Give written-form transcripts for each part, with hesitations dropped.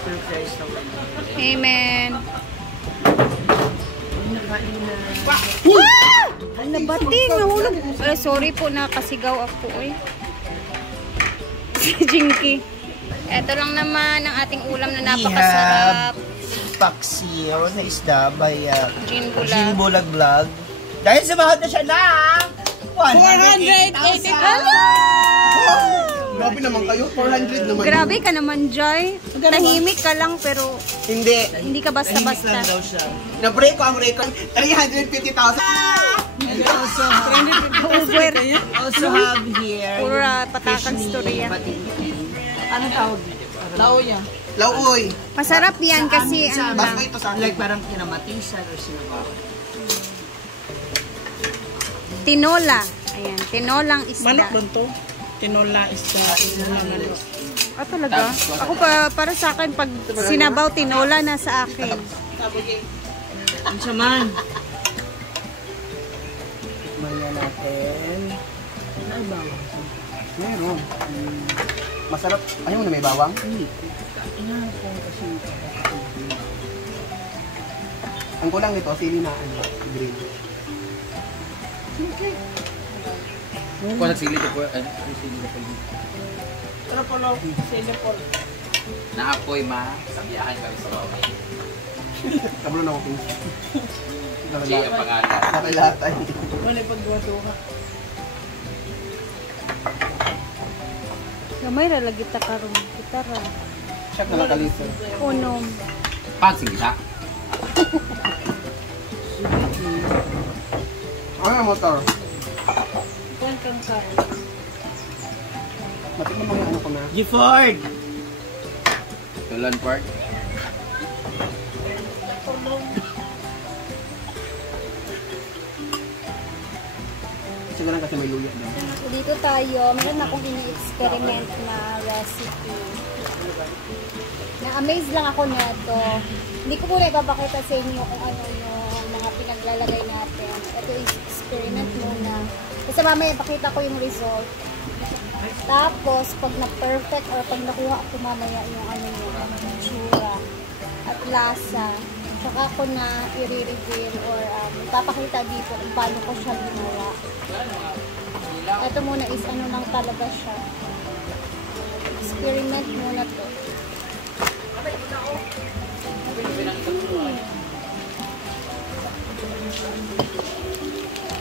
Surprise naman. Amen. Wow! Ay, nabating, nahulog. Ay, sorry po, nakasigaw ako. Oy. Si Jinky. Ito lang naman ang ating ulam na napakasarap. Paksiw na isda by Jean Bulag. Jean Bulag Vlog. Dahil sumahod na siya na 480,000! Grabe naman kayo, 400 naman. Grabe ka naman, Joy. Tahimik ka lang pero hindi ka basta-basta. Na-break ko ang record. 350,000! Over. Also have here Pura patakan storya. Anong tawag dito? Lauya. Lauoy. Masarap yan kasi ano lang. Basta ito sa like parang kinamatisan or sinabaw. Tinola. Ayan, tinolang isda. Manok ba ito? Tinola isda. Ah, talaga? Ako para sa akin, pag sinabaw, tinola na sa akin. Ang saman. Maya natin. Ay, bawang. Meron. Masarap. Ayaw mo na may bawang? Hindi. Inahanap ko kasi Ang kulang nito, sili na ano, green. okay. Kung nagsili ko po, sili ko po. Pero po lang, sili po. Naapoy ma, sabihan kami sa bawang. Kabalo na ako pins. Jay ang pangalan. Nakilatay. Wala paggawa ka. Gamay ralagi ta karon kita ra. Check na nakalito. Unom. Pansing isa. Ano yung motor? Yan kang ka. Matikman mo yung ano ko na. Gifford! Tulan Park. Siguro kasi may luya na. Dito tayo, meron akong ini-experiment na recipe. Na-amaze lang ako nito. Hindi ko muna ipapakita sa inyo kung ano yung mga pinaglalagay natin. Ito is experiment muna. Kasi mamaya ipakita ko yung result. Tapos, pag na-perfect or pag nakuha ko mamaya yung ano yung tsura at lasa, saka ko na i-reveal or ipapakita dito kung paano ko siya ginawa. Ito muna is ano lang talaga siya. Experiment muna to.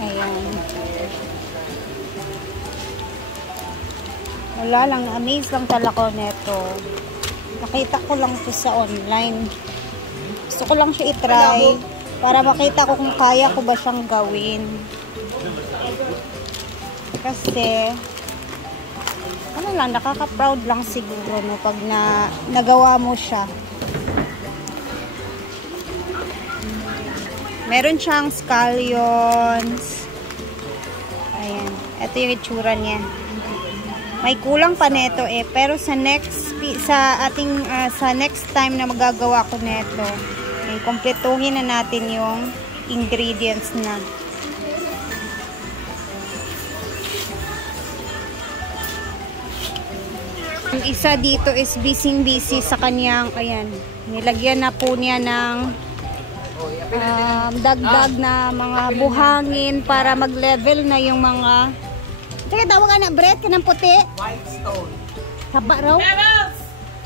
Ayan. Wala lang, na-amaze lang talaga ko neto. Nakita ko lang ito sa online. Gusto ko lang siya i-try para makita ko kung kaya ko ba siyang gawin. Kasi ano lang, nakaka-proud lang siguro no, pag nagawa mo siya. Meron siyang scallions. Ayan, ito yung itsura niya. May kulang pa neto pero sa next time na magagawa ko neto, kompletuhin na natin yung ingredients na. Yung isa dito is busy sa kanyang, ayan, nilagyan na po niya ng dagdag na mga buhangin para mag-level na yung mga, teka, tawag ka na, Brett, ka ng puti? White stone. Haba raw?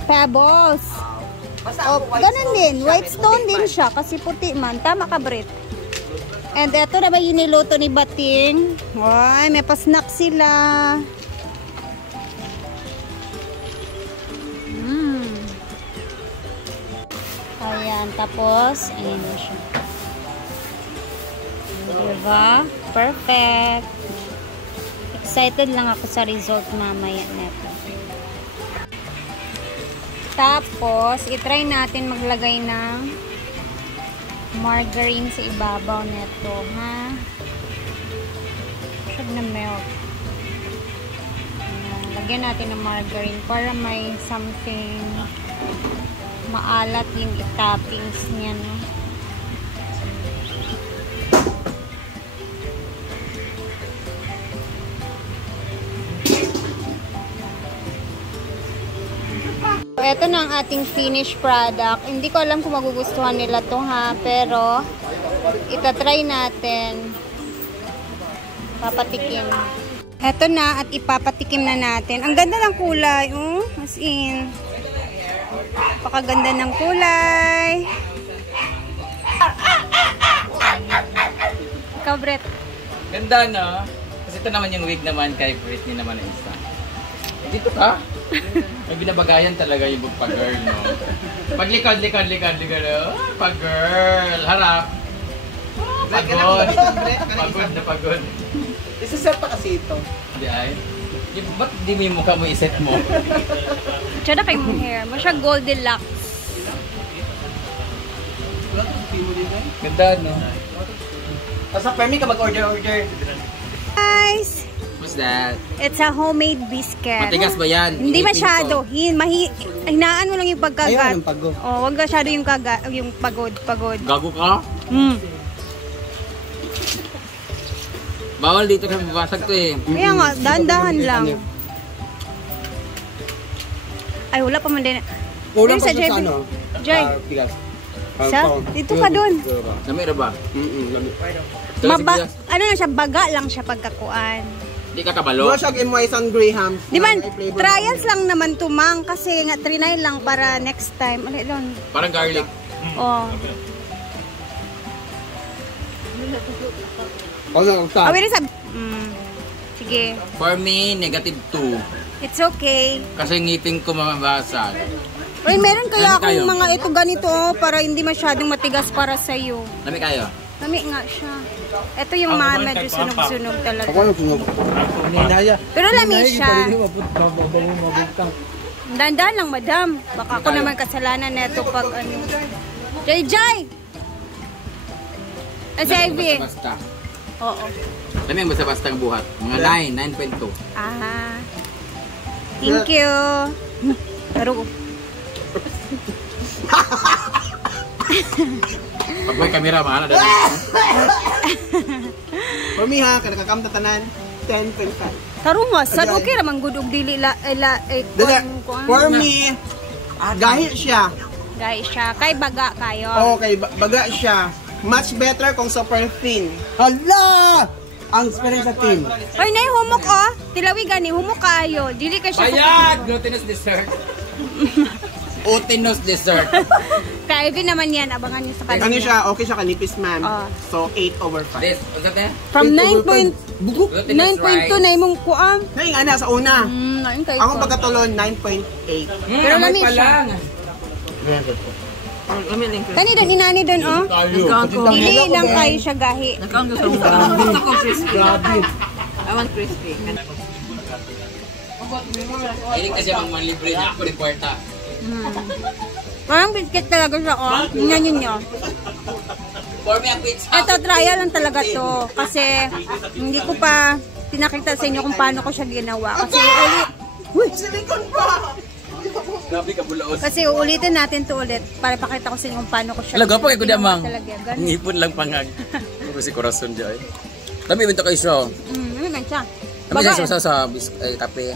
Pebbles! Oh, ganun din. White stone din siya kasi puti man. Tama ka, Brett. And eto na ba yung niluto ni Bating? Ay, may pa-snack sila. Ayan, tapos, ayan na siya. Diba? Perfect. Excited lang ako sa result mamaya neto. Tapos, itry natin maglagay ng margarine sa ibabaw neto, ha? Should na melt. Ayan, lagyan natin ng margarine para may something maalat yung toppings niya, no? Ito na ang ating finished product. Hindi ko alam kung magugustuhan nila to ha, pero itatry natin. Papatikim. Ito na at ipapatikim na natin. Ang ganda ng kulay, oh. As in. Pakaganda ng kulay. Ikaw, Brett. Ganda, no? Kasi ito naman yung wig naman kay Britney naman na isa. Dito ka? May binabagayan talaga yung pag-girl, no? Paglikod, oh. Pag-girl. Harap. Pagod. Pagod na pagod. Isa-set pa kasi ito. Hindi ay. Ba't di mo yung mukha mo iset mo? Tsada kay mong hair. Mo siya Goldilocks. Ganda, no? Tapos sa permi ka mag-order. Guys, What's that? it's a homemade biscuit. Matigas ba yan? Hindi Ipin masyado. ko. Hinaan mo lang yung pagkagat. Ayun, ang pagod. Oh, wag masyado yung pagod. Gago ka? Bawal dito kasi mabasag to eh. Kaya nga, dahan-dahan lang. Ay, wala pa man din. Kulang Sa pa siya sa Jay- ano? Jay. Bigas. Sa? Dito ka dun. Namira ba? Lami. Ano na siya, baga lang siya pagkakuan. Hindi ka kabalo? Wala siya invoice on Graham. Di man, trials lang naman tumang kasi nga trinay lang para next time. Ano doon? Parang garlic. Oh. Awin sa... Sige. For me, negative 2. It's okay. Kasi ngipin ko mabasag. Uy, meron kaya Ano kayo? akong mga ito ganito para hindi masyadong matigas para sa'yo. Lami kayo? Lami nga siya. Ito yung mga medyo sunog-sunog talaga. Ako lang sunog. Pero lami siya. Dandan lang, madam. Baka ako naman kasalanan neto pag ano. Jay! Ay, si Ivy. Basta. Oo. Lami ang basta-basta ang buhat. Mga 9.2. Ah. Thank you. Pero, Pag may kamera, mahal na. For me ha, kada kakamta tanan, 10.5. tarungasan, okay naman good og dili For me, gahit siya. guys siya. Kay baga kayo. Okay, baga siya. Much better kung super thin. Hala! Ang experience sa team. Ay, nay, humok oh. Tilawi gani, humok kayo. Dili ka siya. Bayad! Glutinous dessert. Glutinous dessert. Kay Ivy naman yan, abangan niyo sa kanya. Ano siya, okay siya kanipis ma'am. Ah. So, 8/5. This, what's that? From 9.2 Glutinous na imong kuam. Ngayon nga na, sa una. Ayun kayo. Ako pagkatulon, 9.8. Pero lami pa siya. lang. Kani doon, inani doon oh. Dili lang kayo siya gahi. Hiling kasi ang mga libre niya ako rin kwarta. Parang biscuit talaga siya oh. Tingnan niyo. For me, ang pizza. Ito, trial lang talaga to. Kasi, hindi ko pa pinakita sa inyo kung paano ko siya ginawa. Kasi uulitin natin to ulit para pakita ko sa inyo kung paano ko siya Alaga pa kay Kuya Mang. talaga. Ganun. Ngipon lang pangag. Puro si Corazon dyan. Dami bento kayo siya. Ano man siya? Dami siya sa kape.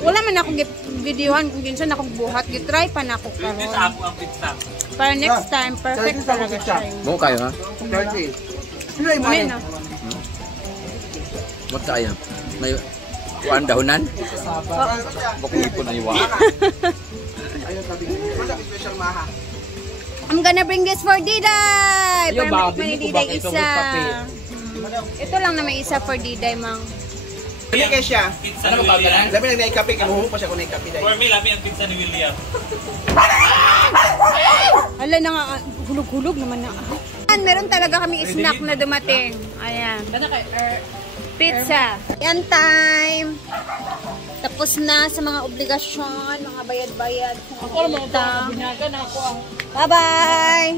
Wala man akong videohan kung ginsan akong buhat. Gitry pa na ako karon. Para next time, perfect talaga siya. Buo kayo ha? 30. Amen, no? Ba't kaya? May kuhaan dahunan? Bakong ngipon na iwa. Special maha. I'm gonna bring this for Diday! Yo, Para babi, matikman ni hindi ko Diday bakit ito isa. magpapi. Ito lang na may isa for Diday, Mang. Pili kay siya. Ano ba ba? Labi na naikapi, kamuhong pa siya kung naikapi dahil. For me, labi ang pizza ni William. Hala na nga, hulog-hulog naman na. Meron talaga kami snack na dumating. Ayan. Pizza. Yan time. Tapos na sa mga obligasyon, mga bayad-bayad. Bye-bye.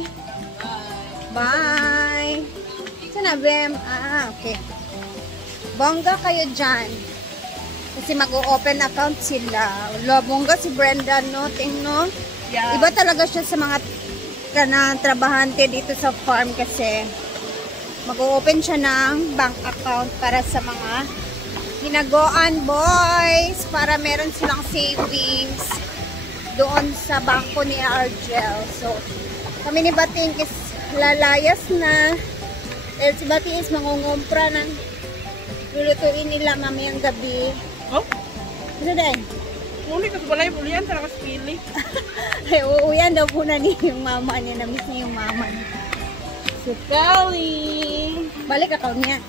Bye. Sana, Bem? Ah, okay. Bongga kayo dyan. Kasi mag-open account sila. Bongga si Brenda, no? Tingno. Iba talaga siya sa mga trabahante dito sa farm kasi mag-open siya ng bank account para sa mga hinagoan boys para meron silang savings. doon sa bangko ni Argel. So, kami ni Bating is lalayas na. Dahil si Bating is mangungumpra ng lulutuin nila mamayang gabi. Oh? Ano dahil? Uli ka balay, ulian talaga sa pili. Ay, uuyan daw po na niya yung mama niya. Na-miss niya yung mama niya. Si Kali. Balik ako niya.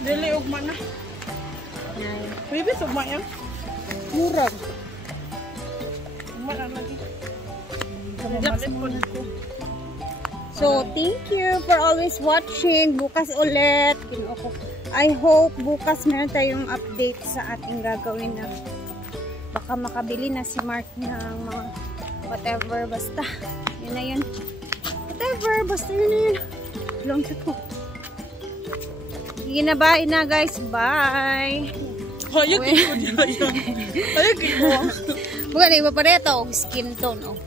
Dili, ugma na. Ay, Bibis, ugma yan. murag. Ugma na lagi. Relax Malit po muna. ko. So, thank you for always watching. Bukas ulit. I hope bukas meron tayong update sa ating gagawin na baka makabili na si Mark ng mga whatever. Basta, yun na yun. Whatever, basta yun na yun. Long shot ko. Sige na, bye na guys. Bye. Hayag Uy. ko dyan. Hayag ko. Bukan na iba pa rin ito. Skin tone, oh.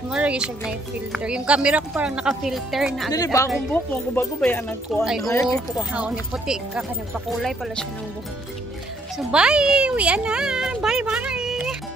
Marami siya na filter. Yung camera ko parang naka-filter na Dili agad-agad. ba akong buhok mo? Kung bago ba yan nagkuhan? Ay, oo. Hayag ko ka. Oo, ni puti. Nagpakulay pala siya ng buhok. So, bye! Uwi na! Bye-bye!